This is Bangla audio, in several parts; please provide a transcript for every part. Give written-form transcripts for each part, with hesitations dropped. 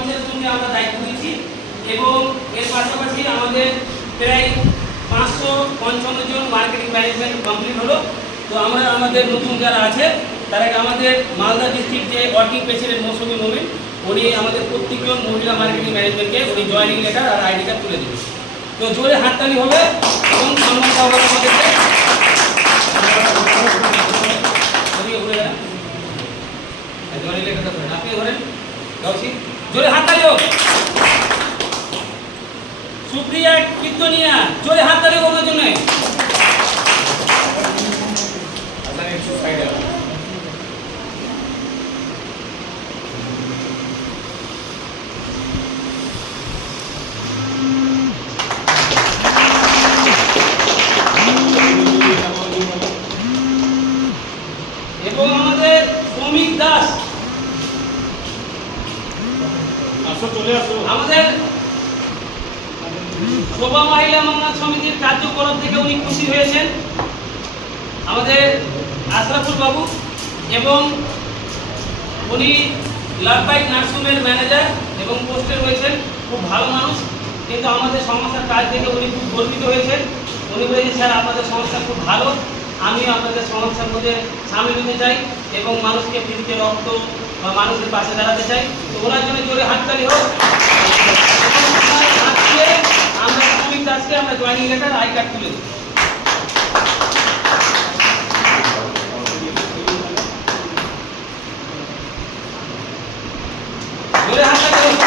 বছরের জন্য আমরা দায়িত্ব দিচ্ছি এবং এর পাশাপাশি আমাদের প্রায় 555 জন মার্কেটিং ম্যানেজমেন্ট কমপ্লিট হলো। তো আমরা আমাদের নতুন যারা আছে তারাকে আমাদের মালদা ডিস্ট্রিক্ট যে ওয়ার্কিং প্রেসিডেন্ট মৌসুমী মুমিন উনি আমাদের প্রত্যেকজন মহিলা মার্কেটিং ম্যানেজমেন্টকে উনি জয়েনিং লেটার আর আইডি কার্ড তুলে দেবেন। তো জোরে হাততালি হবে এবং সম্মান পাওয়া হবে আমাদেরকে। আপনি ধরেন জোরে হাততালি হোক। সুপ্রিয়া কীর্তনিয়া জোরে হাততালি হোক ওনার জন্য। এবং আমাদের শ্রমিক দাস আমাদের শোভা মহিলা মঙ্গল সমিতির কার্যকলাপ থেকে উনি খুশি হয়েছেন আমাদের আশরাফুল বাবু এবং উনি লাভবাইক নার্সিংহোমের ম্যানেজার এবং পোস্টে রয়েছেন। খুব ভালো মানুষ, কিন্তু আমাদের সংস্থার কাজ দেখে উনি খুব গর্বিত হয়েছেন। উনি বলেছেন স্যার আপনাদের সংস্থা খুব ভালো, আমিও আপনাদের সংস্থার মধ্যে সামিল হতে চাই এবং মানুষকে ফ্রিতে রক্ত বা মানুষের পাশে দাঁড়াতে চাই। তো ওনার জন্য জোরে হাততালি হোক। আমরা শ্রমিক দাসকে আমরা জয়েনিং লেটার আই কার্ড তুলে দিই। জোরে হাততালি হোক।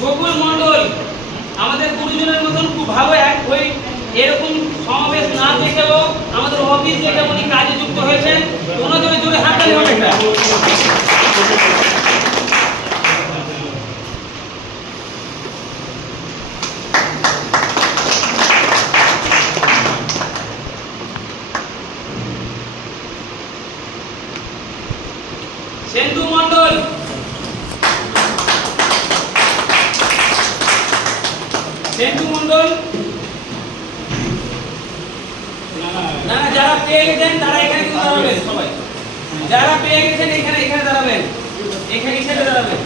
গোকুল মন্ডল আমাদের গুরুজনের মতন খুব ভালো ওই এরকম সমাবেশ না দেখেও আমাদের অফিস থেকে উনি কাজে যুক্ত হয়েছেন। ওনার জন্য জোরে হাততালি হবে। সেন্দু মন্ডল না যারা পেয়ে গেছেন তারা এখানে কিন্তু দাঁড়াবেন। সবাই যারা পেয়ে গেছেন এখানে দাঁড়াবেন, এখানে হিসেবে দাঁড়াবেন।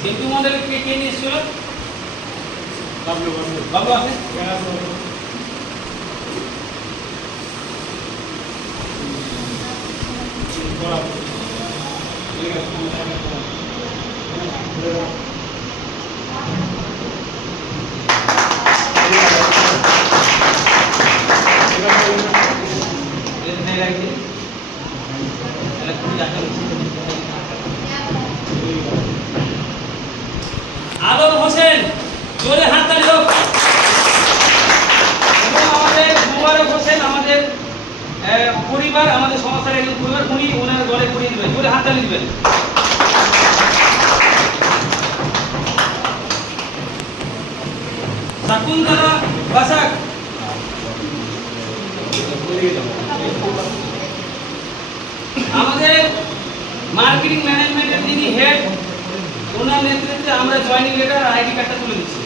সেন্দু মন্ডল কে নিয়ে এসেছিল? বাবু আছে আলম হোসেন জোরে হাততালি হোক। এবং আমাদের মুবারক হোসেন আমাদের পরিবার, আমাদের সংস্থার একজন পরিবার, উনি ওনার দলে করিয়ে দিবেন। জোরে হাততালি দিবেন। শকুন্তলা বাসাক আমাদের মার্কেটিং ম্যানেজমেন্টের যিনি হেড, ওনার নেতৃত্বে আমরা জয়েনিং লেটার আর আইডি কার্ডটা তুলে দিচ্ছি।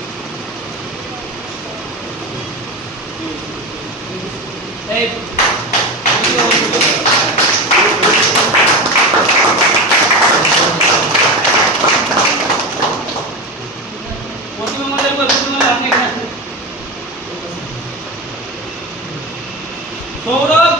সৌরভ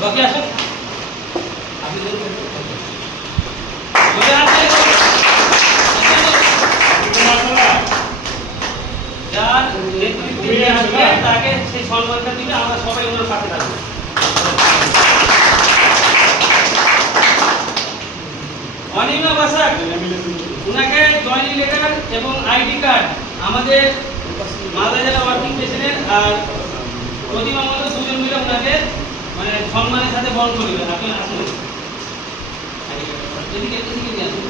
বাকি আসুন। যার নেতৃত্বে আসবে তাকে সেই সম্মানটা দিবে, আমরা সবাই ওনার পাশে থাকবো। অনিমা বাসাক ওনাকে জয়েনিং লেটার এবং আইডি কার্ড আমাদের মালদা জেলা ওয়ার্কিং প্রেসিডেন্ট আর প্রতিমা মতো দুজন মিলে ওনাকে মানে সম্মানের সাথে বরণ করবেন। আপনি আসুন এদিকে নিয়ে আসুন।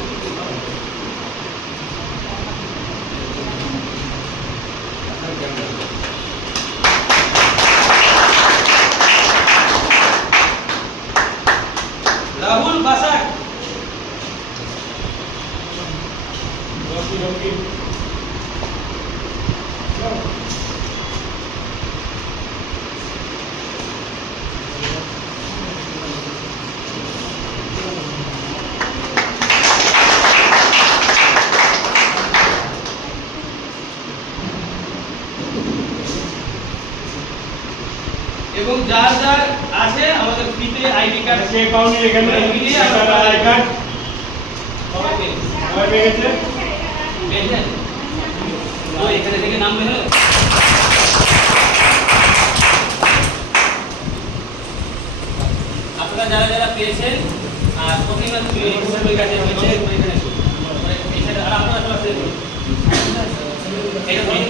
এবং যার যার আছে আমাদের ফ্রিতে আইডি কার্ড সে অ্যাকাউন্টে এখানে মিলিয়ে আপনারা আই কার্ড সবাইকে সবাই পেয়ে গেছে। পেয়েছেন তো এখানে থেকে নাম বের হলো আপনারা যারা যারা পেয়েছেন আর প্রতিবার তুমি কাছে হয়েছে এখানে আর আপনারা সবাই এটা